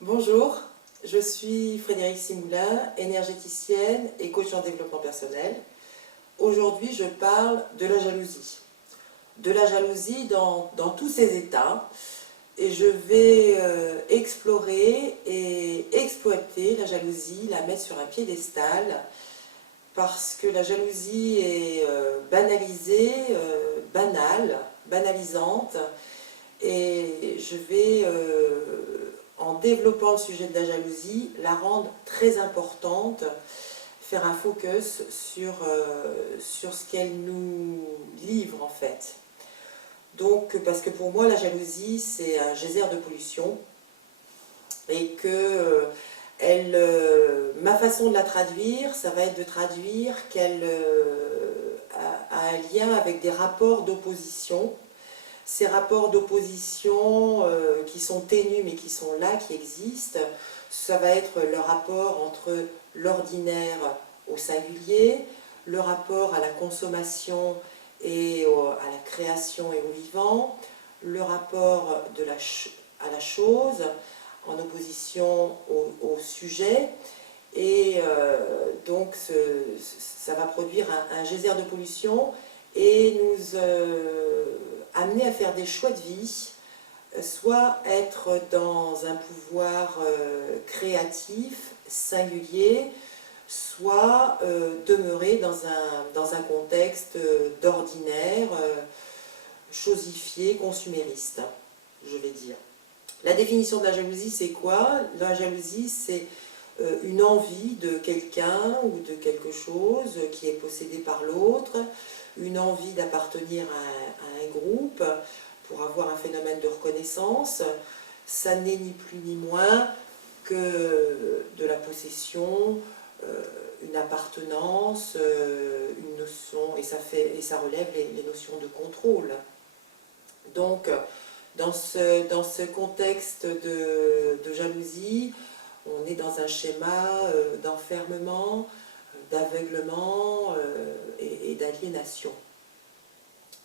Bonjour, je suis Frédérique Simoulin, énergéticienne et coach en développement personnel. Aujourd'hui, je parle de la jalousie. De la jalousie dans tous ses états. Et je vais explorer et exploiter la jalousie, la mettre sur un piédestal, parce que la jalousie est banalisée, banale, banalisante. Et je vais, en développant le sujet de la jalousie, la rendre très importante, faire un focus sur ce qu'elle nous livre en fait. Donc, parce que pour moi, la jalousie, c'est un geyser de pollution et que ma façon de la traduire, ça va être de traduire qu'elle a un lien avec des rapports d'opposition. Ces rapports d'opposition qui sont ténus mais qui sont là, qui existent, ça va être le rapport entre l'ordinaire au singulier, le rapport à la consommation et à la création et au vivant, le rapport à la chose en opposition au sujet, et donc ça va produire un geyser de pollution et nous amener à faire des choix de vie, soit être dans un pouvoir créatif, singulier, soit demeurer dans un contexte d'ordinaire, chosifié, consumériste, je vais dire. La définition de la jalousie, c'est quoi? La jalousie, c'est une envie de quelqu'un ou de quelque chose qui est possédé par l'autre, une envie d'appartenir à un groupe pour avoir un phénomène de reconnaissance. Ça n'est ni plus ni moins que de la possession, une appartenance, une notion, et ça relève les notions de contrôle. Donc, dans ce contexte de jalousie, on est dans un schéma d'enfermement, d'aveuglement et d'aliénation.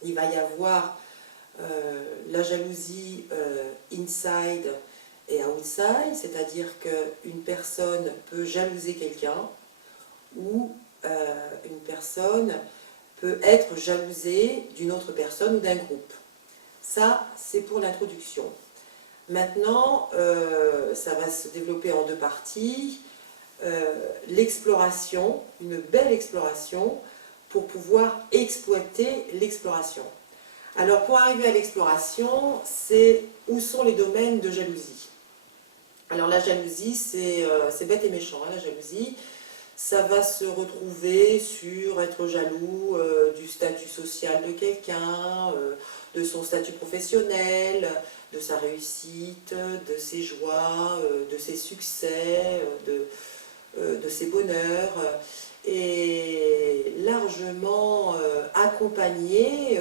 Il va y avoir la jalousie inside et outside, c'est-à-dire qu'une personne peut jalouser quelqu'un ou une personne peut être jalousée d'une autre personne ou d'un groupe. Ça, c'est pour l'introduction. Maintenant, ça va se développer en deux parties. L'exploration, une belle exploration, pour pouvoir exploiter l'exploration. Alors, pour arriver à l'exploration, c'est où sont les domaines de jalousie. Alors, la jalousie, c'est bête et méchant, hein, la jalousie. Ça va se retrouver sur être jaloux du statut social de quelqu'un, de son statut professionnel, de sa réussite, de ses joies, de ses succès, de ses bonheurs, et largement accompagné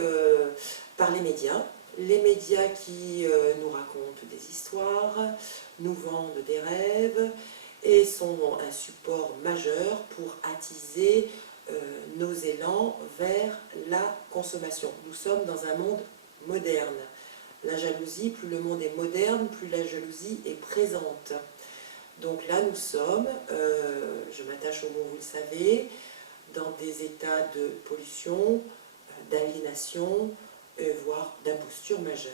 par les médias qui nous racontent des histoires, nous vendent des rêves, et sont un support majeur pour attiser nos élans vers la consommation. Nous sommes dans un monde moderne. La jalousie, plus le monde est moderne, plus la jalousie est présente. Donc là, nous sommes, je m'attache au mot, vous le savez, dans des états de pollution, d'aliénation, voire d'imposture majeure.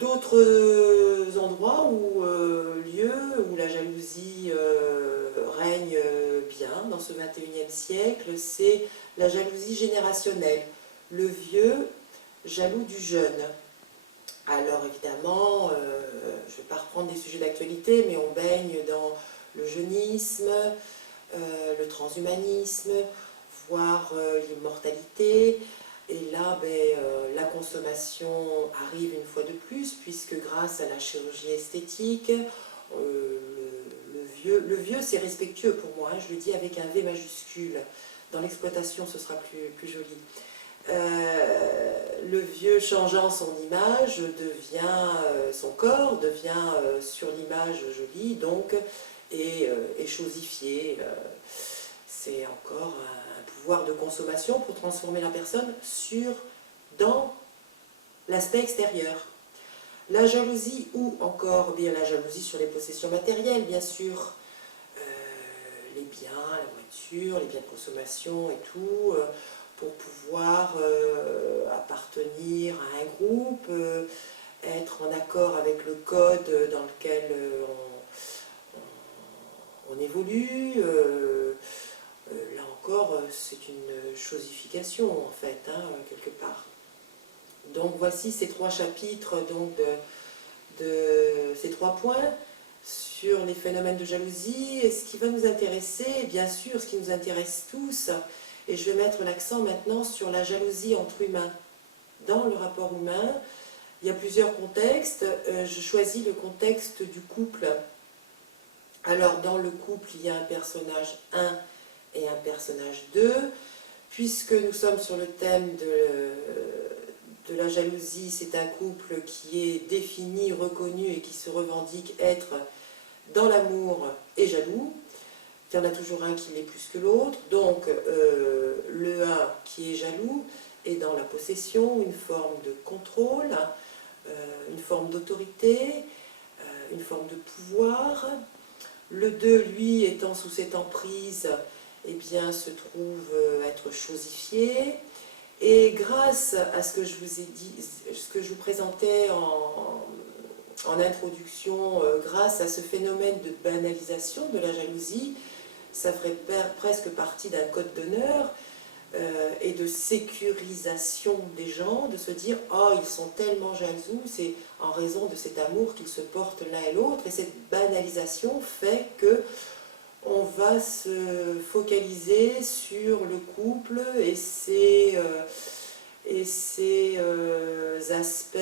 D'autres endroits ou lieux où la jalousie règne bien dans ce 21e siècle, c'est la jalousie générationnelle. Le vieux jaloux du jeune. Alors évidemment, je ne vais pas reprendre des sujets d'actualité, mais on baigne dans le jeunisme, le transhumanisme, voire l'immortalité. Et là, la consommation arrive une fois de plus, puisque grâce à la chirurgie esthétique, le vieux c'est respectueux pour moi, hein, je le dis avec un V majuscule. Dans l'exploitation, ce sera plus joli. Le vieux changeant son image devient, son corps devient sur l'image jolie, donc, et chosifié. C'est encore un pouvoir de consommation pour transformer la personne dans l'aspect extérieur. La jalousie ou encore bien la jalousie sur les possessions matérielles, bien sûr, les biens, la voiture, les biens de consommation et tout, pour pouvoir appartenir à un groupe, être en accord avec le code dans lequel on évolue. Là encore, c'est une chosification en fait, hein, quelque part. Donc voici ces trois chapitres donc, de ces trois points sur les phénomènes de jalousie. Et ce qui va nous intéresser, bien sûr, ce qui nous intéresse tous, et je vais mettre l'accent maintenant sur la jalousie entre humains. Dans le rapport humain, il y a plusieurs contextes. Je choisis le contexte du couple. Alors dans le couple, il y a un personnage 1 et un personnage 2. Puisque nous sommes sur le thème de la jalousie, c'est un couple qui est défini, reconnu et qui se revendique être dans l'amour et jaloux. Il y en a toujours un qui l'est plus que l'autre. Donc le 1 qui est jaloux est dans la possession, une forme de contrôle, une forme d'autorité, une forme de pouvoir. Le 2, lui, étant sous cette emprise, eh bien, se trouve être chosifié. Et grâce à ce que je vous ai dit, ce que je vous présentais en introduction, grâce à ce phénomène de banalisation de la jalousie, ça ferait presque partie d'un code d'honneur et de sécurisation des gens, de se dire « Oh, ils sont tellement jaloux, c'est en raison de cet amour qu'ils se portent l'un et l'autre ». Et cette banalisation fait que on va se focaliser sur le couple et ses aspects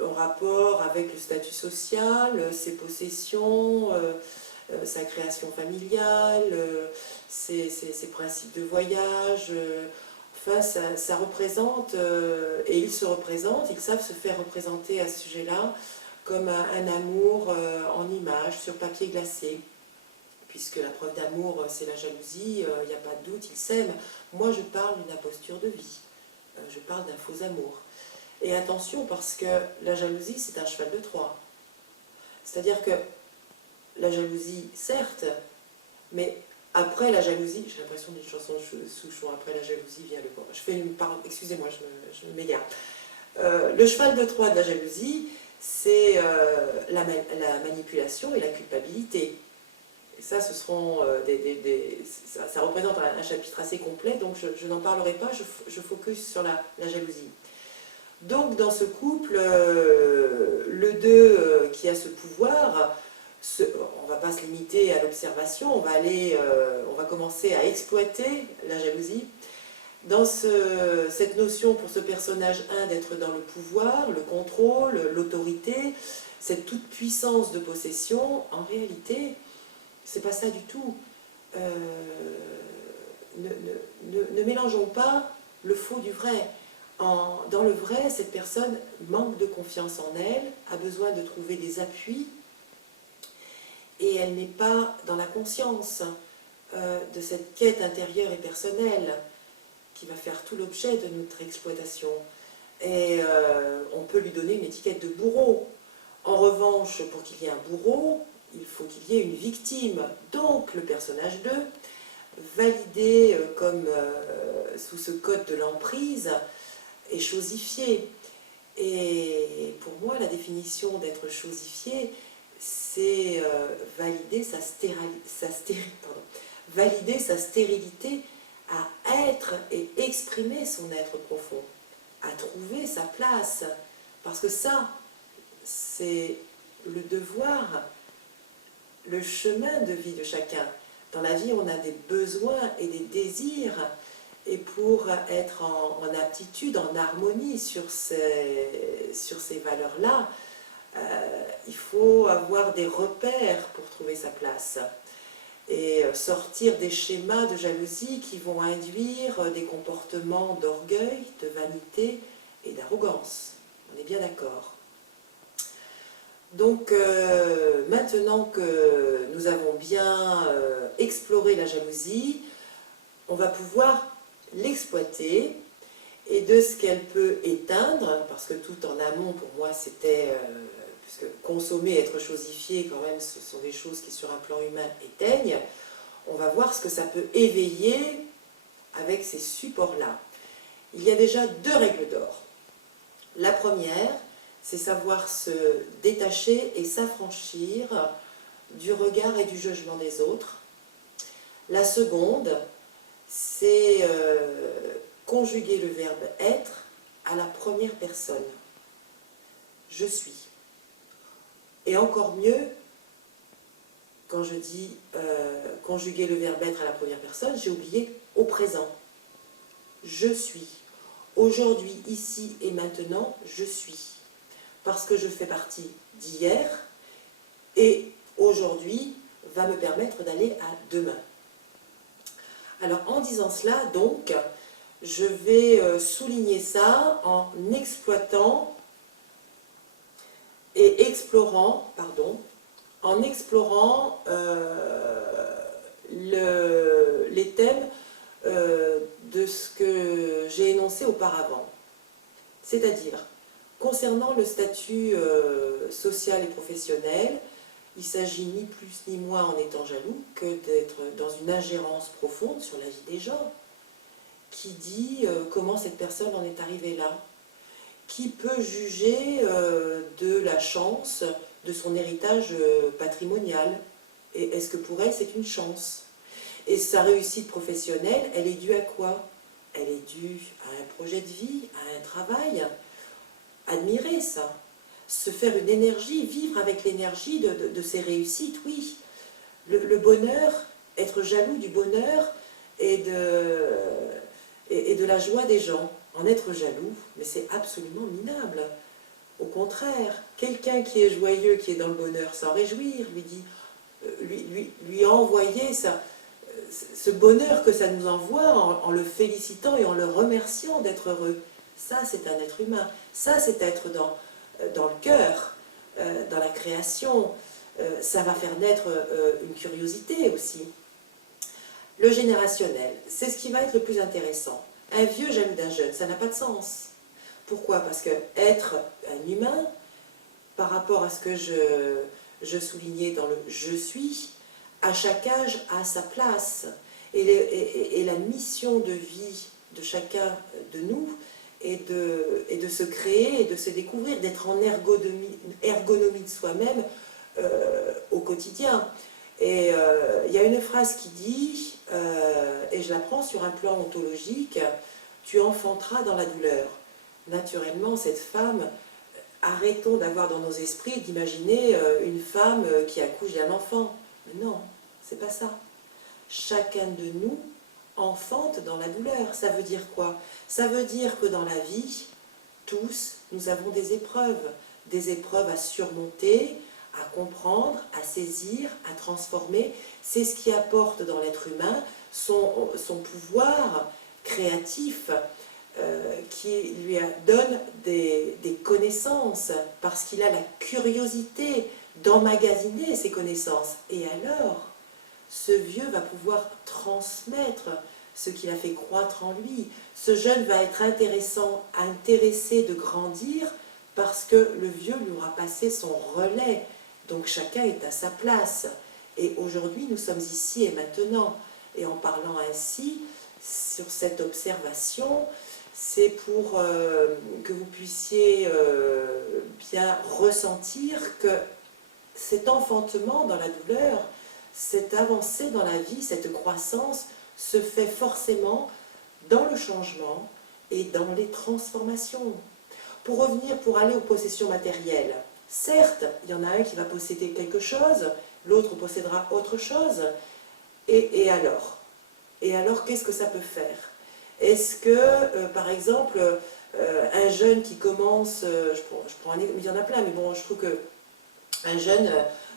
en rapport avec le statut social, ses possessions, sa création familiale, ses principes de voyage. Enfin, ça représente, et ils se représentent, ils savent se faire représenter à ce sujet-là comme un amour en image, sur papier glacé, puisque la preuve d'amour, c'est la jalousie, il n'y a pas de doute, ils s'aiment. Moi, je parle d'une imposture de vie, je parle d'un faux amour. Et attention, parce que la jalousie, c'est un cheval de Troie. C'est-à-dire que la jalousie, certes, mais après la jalousie, j'ai l'impression d'une chanson de Souchon, après la jalousie vient le vent. Je fais une parole, excusez-moi, je m'égare. Le cheval de Troie de la jalousie, c'est la manipulation et la culpabilité. Et ça, ce seront ça représente un chapitre assez complet, donc je n'en parlerai pas, je focus sur la jalousie. Donc, dans ce couple, le 2 qui a ce pouvoir, on ne va pas se limiter à l'observation, on va commencer à exploiter la jalousie. Dans cette notion pour ce personnage 1 d'être dans le pouvoir, le contrôle, l'autorité, cette toute puissance de possession, en réalité, c'est pas ça du tout. Ne mélangeons pas le faux du vrai. Dans le vrai, cette personne manque de confiance en elle, a besoin de trouver des appuis, et elle n'est pas dans la conscience de cette quête intérieure et personnelle qui va faire tout l'objet de notre exploitation. Et on peut lui donner une étiquette de bourreau. En revanche, pour qu'il y ait un bourreau, il faut qu'il y ait une victime. Donc le personnage 2, validé comme sous ce code de l'emprise, est chosifié. Et pour moi, la définition d'être chosifié, c'est valider valider sa stérilité à être et exprimer son être profond, à trouver sa place. Parce que ça, c'est le devoir, le chemin de vie de chacun. Dans la vie, on a des besoins et des désirs, et pour être en aptitude, en harmonie sur ces valeurs-là, il faut avoir des repères pour trouver sa place et sortir des schémas de jalousie qui vont induire des comportements d'orgueil, de vanité et d'arrogance. On est bien d'accord. Donc maintenant que nous avons bien exploré la jalousie, on va pouvoir l'exploiter et de ce qu'elle peut éteindre, parce que tout en amont, pour moi, c'était, puisque consommer, être chosifié, quand même, ce sont des choses qui, sur un plan humain, éteignent. On va voir ce que ça peut éveiller avec ces supports-là. Il y a déjà 2 règles d'or. La première, c'est savoir se détacher et s'affranchir du regard et du jugement des autres. La seconde, c'est conjuguer le verbe être à la première personne. Je suis. Et encore mieux, quand je dis conjuguer le verbe être à la première personne, j'ai oublié au présent. Je suis. Aujourd'hui, ici et maintenant, je suis. Parce que je fais partie d'hier et aujourd'hui va me permettre d'aller à demain. Alors en disant cela, donc, je vais souligner ça en exploitant et explorant, les thèmes de ce que j'ai énoncé auparavant. C'est-à-dire, concernant le statut social et professionnel, il s'agit ni plus ni moins en étant jaloux que d'être dans une ingérence profonde sur la vie des gens. Qui dit comment cette personne en est arrivée là? Qui peut juger de la chance de son héritage patrimonial? Et est-ce que pour elle c'est une chance? Et sa réussite professionnelle, elle est due à quoi? Elle est due à un projet de vie, à un travail. Admirer ça, se faire une énergie, vivre avec l'énergie de ses réussites, oui. Le bonheur, être jaloux du bonheur et de la joie des gens. En être jaloux, mais c'est absolument minable. Au contraire, quelqu'un qui est joyeux, qui est dans le bonheur, s'en réjouir, lui envoyer ça, ce bonheur que ça nous envoie en le félicitant et en le remerciant d'être heureux. Ça, c'est un être humain. Ça, c'est être dans le cœur, dans la création. Ça va faire naître une curiosité aussi. Le générationnel, c'est ce qui va être le plus intéressant. Un vieux jaloux d'un jeune, ça n'a pas de sens. Pourquoi? Parce que être un humain, par rapport à ce que je soulignais dans le « je suis », à chaque âge a sa place. Et la mission de vie de chacun de nous est de se créer et de se découvrir, d'être en ergonomie de soi-même au quotidien. Et il y a une phrase qui dit, et je la prends sur un plan ontologique, « Tu enfanteras dans la douleur ». Naturellement, cette femme, arrêtons d'avoir dans nos esprits d'imaginer une femme qui accouche d'un enfant. Mais non, c'est pas ça. Chacun de nous enfante dans la douleur. Ça veut dire quoi? Ça veut dire que dans la vie, tous, nous avons des épreuves à surmonter, à comprendre, à saisir, à transformer. C'est ce qui apporte dans l'être humain son pouvoir créatif, qui lui donne des connaissances, parce qu'il a la curiosité d'emmagasiner ces connaissances. Et alors, ce vieux va pouvoir transmettre ce qu'il a fait croître en lui. Ce jeune va être intéressé de grandir, parce que le vieux lui aura passé son relais. Donc chacun est à sa place. Et aujourd'hui, nous sommes ici et maintenant. Et en parlant ainsi, sur cette observation, c'est pour que vous puissiez bien ressentir que cet enfantement dans la douleur, cette avancée dans la vie, cette croissance, se fait forcément dans le changement et dans les transformations. Pour revenir, pour aller aux possessions matérielles, certes, il y en a un qui va posséder quelque chose, l'autre possédera autre chose, et alors? Et alors, qu'est-ce que ça peut faire? Est-ce que, par exemple, un jeune qui commence, je prends un exemple, il y en a plein, mais bon, je trouve que un jeune,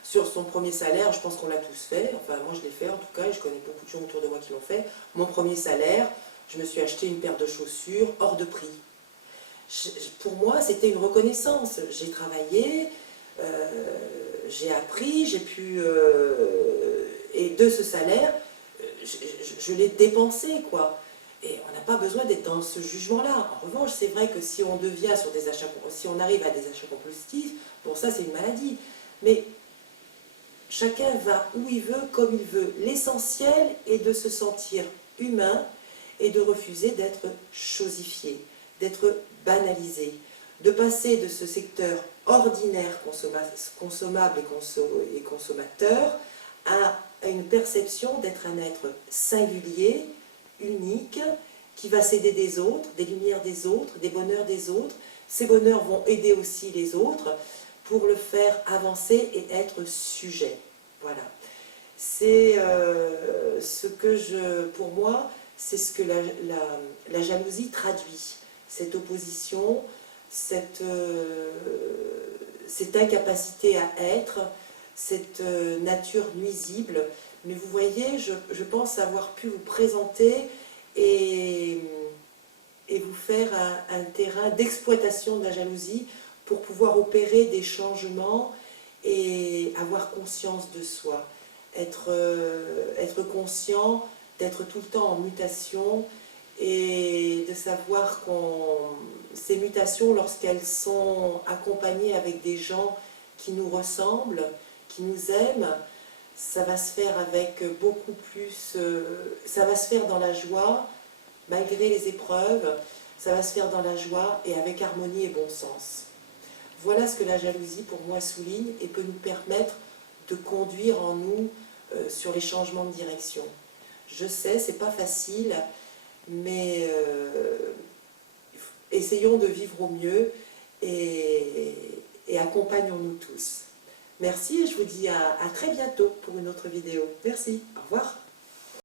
sur son premier salaire, je pense qu'on l'a tous fait, enfin moi je l'ai fait en tout cas, et je connais beaucoup de gens autour de moi qui l'ont fait, mon premier salaire, je me suis acheté une paire de chaussures hors de prix. Pour moi, c'était une reconnaissance. J'ai travaillé, j'ai appris, j'ai pu... et de ce salaire, je l'ai dépensé, quoi. Et on n'a pas besoin d'être dans ce jugement-là. En revanche, c'est vrai que si on devient sur des achats, si on arrive à des achats compulsifs, bon ça c'est une maladie. Mais chacun va où il veut, comme il veut. L'essentiel est de se sentir humain et de refuser d'être chosifié, d'être banalisé, de passer de ce secteur ordinaire consommable et consommateur à une perception d'être un être singulier, unique, qui va s'aider des autres, des lumières des autres, des bonheurs des autres. Ces bonheurs vont aider aussi les autres pour le faire avancer et être sujet. Voilà. C'est ce que pour moi, c'est ce que la jalousie traduit. Cette opposition, cette incapacité à être, cette nature nuisible. Mais vous voyez, je pense avoir pu vous présenter et vous faire un terrain d'exploitation de la jalousie pour pouvoir opérer des changements et avoir conscience de soi. Être conscient d'être tout le temps en mutation et de savoir ces mutations, lorsqu'elles sont accompagnées avec des gens qui nous ressemblent, qui nous aiment, ça va se faire avec beaucoup plus, ça va se faire dans la joie, malgré les épreuves, ça va se faire dans la joie et avec harmonie et bon sens. Voilà ce que la jalousie pour moi souligne et peut nous permettre de conduire en nous sur les changements de direction. Je sais, c'est pas facile, mais essayons de vivre au mieux et accompagnons-nous tous. Merci et je vous dis à très bientôt pour une autre vidéo. Merci, au revoir.